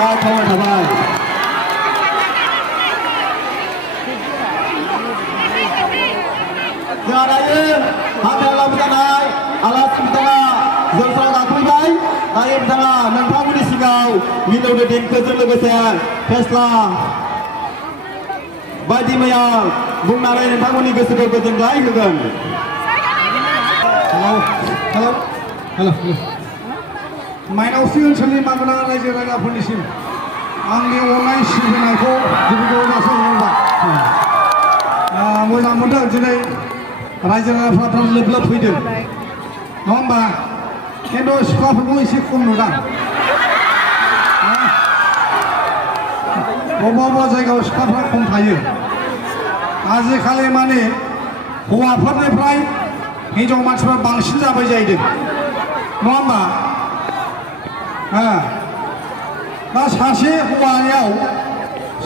थाखाय खावलायनाय थाबाय जोंहा दायो हाथायाव लाबोजानाय आलासि बिथाङा जौसाङाव गाखोफैबाय दायो बिथाङा नोंथांमोननि सिगाङाव मिलौदो देंखोजों लोगोसे फेस्ला बायदि मैया बुंनानै नोंथांमोननि गोसोखौ गोजोनग्लाय होगोन। हेल' माइनावस्रि ओनसोलनि मागोना रायजो राजाफोरनिसिम आंनि अननाय सिबिनायखौ गिबियाव जासिहरबाय। मोजां मोनदों दिनै रायजो राजाफ्रा लोब लोब फैदों नङा होमबा खिन्थु सिख्लाफोरखौ एसे खम नुदां बबेबा जायगायाव सिख्लाफ्रा खम थायो आजिखालि माने हौवाफोरनिफ्राय हिनजाव मानसिफ्रा बांसिन जाबाय जाहैदों नङा होमबा दा सासे हौवायाव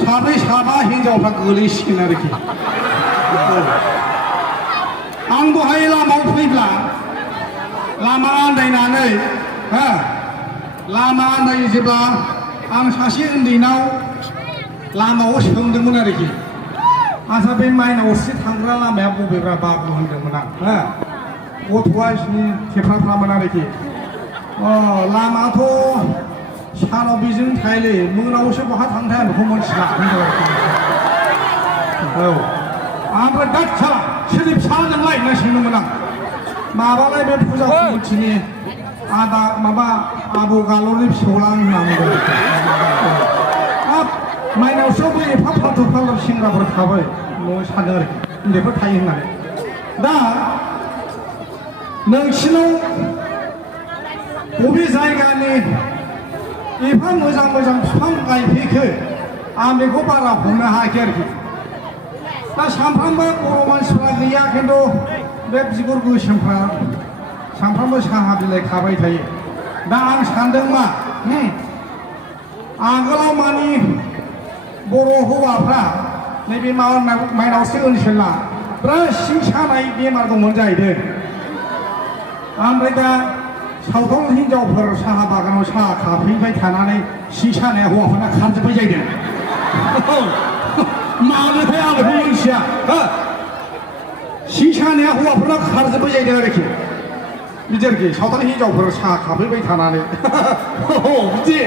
साब्रै साबा हिनजावफ्रा गोलैसिगोन आरोखि आं दहाय लामायाव फैब्ला लामा आन्दायनानै लामा आन्दायो जेब्ला आं सासे उन्दैनाव लामायाव सोंदोंमोन आरोखि आसा बे माइनावस्रि थांग्रा लामाया बबेब्रा बाबु होनदोंमोन आं गथ'आ बिसिनि थेफ्राफ्रामोन आरोखि लामाथ' सानाव बेजों थायोलै मोनायावसो बहा थांथाय आं बेखौ मोनथिला होनदों आरोखि ओमफ्राय दा फिसाला सोरनि फिसालाजोंलाय होनना सोंदोंमोन आं माबालाय बे फुजा कमिटिनि आदा माबा आबौ गाल'नि फिसौला होनना बुंदों हाब माइनावस्रियाव बै एफा फाल्थु फाल्थु सेंग्राफोर थाबाय न' सानदों आरोखि उन्दैफोर थायो होननानै दा नोंसिनाव बबे जायगानि एफा मोजां मोजां बिफां गायफैखो आं बेखौ बारा हमनो हायाखै आरोखि दा सानफ्रामबो बर' मानसिफ्रा गैया खिन्थु बे बिगुर गोसोमफ्रा सानफ्रामबो साहा बिलाइ खाबाय थायो दा आं सानदों मा आगोलाव मानि बर' हौवाफ्रा नैबे माइनावस्रि ओनसोला बिराद सिं सानाय बेमार दंमोन जाहैदों ओमफ्राय दा सावथाल हिनजावफोर साहा बागानाव साहा खाफैबाय थानानै सिं सानाया हौवाफोरना खारजोब्बाय जाहैदों मानोथाय आं बेखौ मिथिया सिं सानाया हौवाफोरना खारजोब्बाय जाहैदों आरोखि बिदि आरोखि सावथाल हिनजावफोर साहा खाफैबाय थानानै बिदि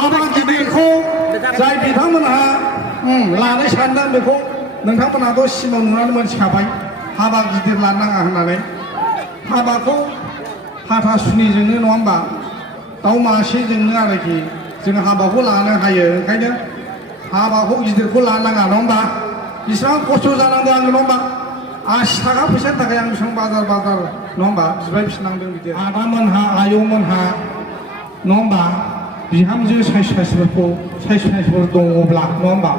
हाबा गिदिरखौ जाय बिथांमोनहा लानो सानदों बेखौ नोंथांमोनहाथ' सिमां नुनानै मोनथिखाबाय हाबा गिदिर लानो नाङा होननानै हाबाखौ हाथासुनिजोंनो नङा होमबा दाउ मासेजोंनो आरोखि जों हाबाखौ लानो हायो ओंखायनो हाबाखौ गिदिरखौ लानो नाङा नङा होमबा बेसेबां खस्थ' जानांदों आङो नङा होमबा 80 थाखा फैसानि थाखाय आं बेसेबां बाजार नङा होमबा बिबाय फिनांदों बिदि आदामोनहा आयंमोनहा नङा होमबा बिहामजो साइसफोर दङब्ला नङा होमबा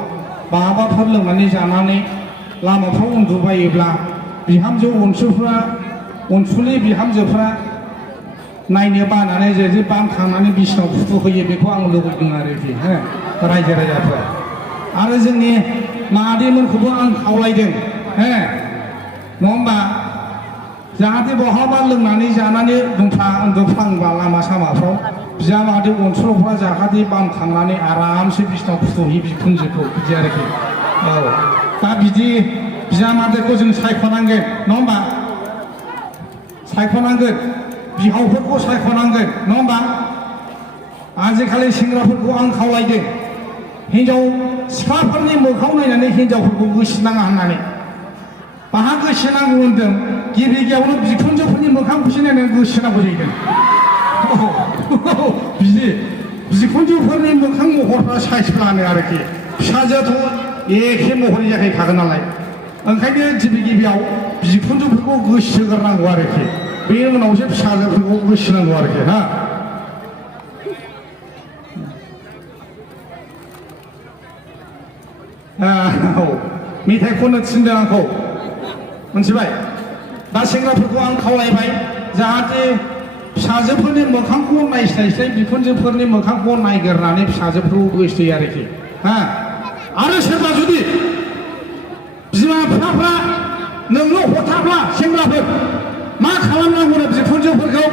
माबाफोर लोंनानै जानानै लामाफ्राव उन्दुबायोब्ला बिहामजो अनसुलि बिहामजोफ्रा नायनो बानानै जे बानखांनानै बिसिनाव फुथु होयो बेखौ आं लुबैदों आरोखि रायजो राजाफ्रा आरो जोंनि मादैमोनखौबो आं खावलायदों नङा होमबा जाहाथे बहाबा लोंनानै जानानै उन्दुफ्लांबा लामा सामाफ्राव बिजामादै अनसुलफ्रा जाहाथे बानखांनानै आरामसे बिसिनाव फुथुहैयो बिखुनजोखौ बिदि आरोखि दा बिदि बिजामादैखौ जों सायख'नांगोन नङा होमबा सायख'नांगोन बिहावफोरखौ सायख'नांगोन नङा होमबा आजिखालि सेंग्राफोरखौ आं खावलायदों हिनजाव सिख्लाफोरनि मोखाङाव नायनानै हिनजावफोरखौ गोसोनाङा होननानै बाहा गोसोनांगौ होनदों गिबियावनो बिखुनजोफोरनि मोखांखौसो नायनानै गोसोनांगौ जाहैदों बिदि बिखुनजोफोरनि मोखां महरफ्रा साइसफ्लानो आरोखि फिसाजोआथ' एखे महरनि जाहैखागोन नालाय ओंखायनो गिबियाव बिखुनजोफोरखौ गोसोग्रोनांगौ आरोखि बे उनावसो फिसाजोफोरखौ गोसोनांगौ आरोखि मेथाइ खननो थिनदों आंखौ मोनथिबाय दा सेंग्राफोरखौ आं खावलायबाय जाहाथे फिसाजोफोरनि मोखांखौ नायस्लायस्लाय बिखुनजोफोरनि मोखांखौ नायग्रोनानै फिसाजोफोरखौ गोसोयो आरोखि आरो सोरबा जुदि बिमा बिफाफ्रा नोंनो हरथाब्ला सेंग्राफोर मा खालामनांगौ बिखुनजोफोरखौ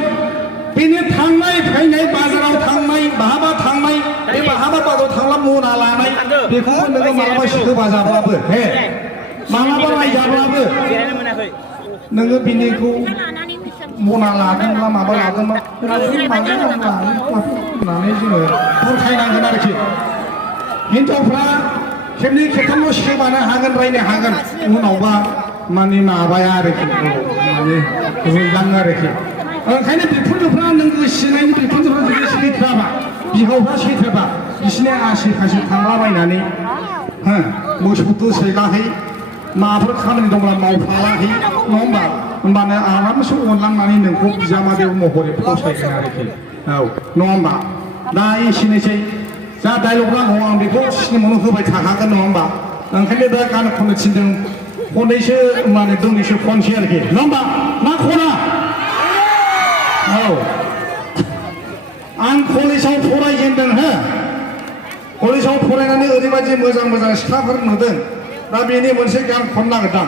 बेनो थांनाय फैनाय बाजाराव थांनाय बहाबा थांनाय बे बहाबा बाजाराव थांब्ला मना लानाय बेखौबो नोङो मालाबा सोबा जाब्लाबो हे मालाबा रायजाब्लाबो नोङो बिनिखौ मना लादोंब्ला माबा लादोंब्ला होननानै जोङो बुरखायनांगोन आरोखि हिनजावफ्रा खेबनै खेबथामल' सोबानो हागोन रायनो हागोन उनावबा माने माबाया आरोखि माने रुंलाङो आरोखि ओंखायनो बिखुनजोफ्रा नों गोसोनायनि बिखुनजोफ्रा जुदि सैथ्राबा बिहावफ्रा सैथ्राबा बिसिनि आसि फासि थांलाबायनानै मोसौ दोसैलाहै माबाफोर खामानि दंब्ला मावफालाहै नङा होमबा होमबानो आरामसे अनलांनानै नोंखौ बिजामादै महरै फसायगोन आरोखि औ नङा होमबा दा एसेनोसै जा डायलग नांगौ आं बेखौ सिनेमायावनो होबाय थाखागोन नङा होमबा ओंखायनो दा गान खननो थिनदों खननैसो माने दोंनैसो खनसै आरोखि नङा होमबा मा खना औ आं कलेजाव फरायजेनदों हो कलेजाव फरायनानै ओरैबायदि मोजां मोजां सिख्लाफोर नुदों दा बेनि मोनसे गान खननो नागिरदों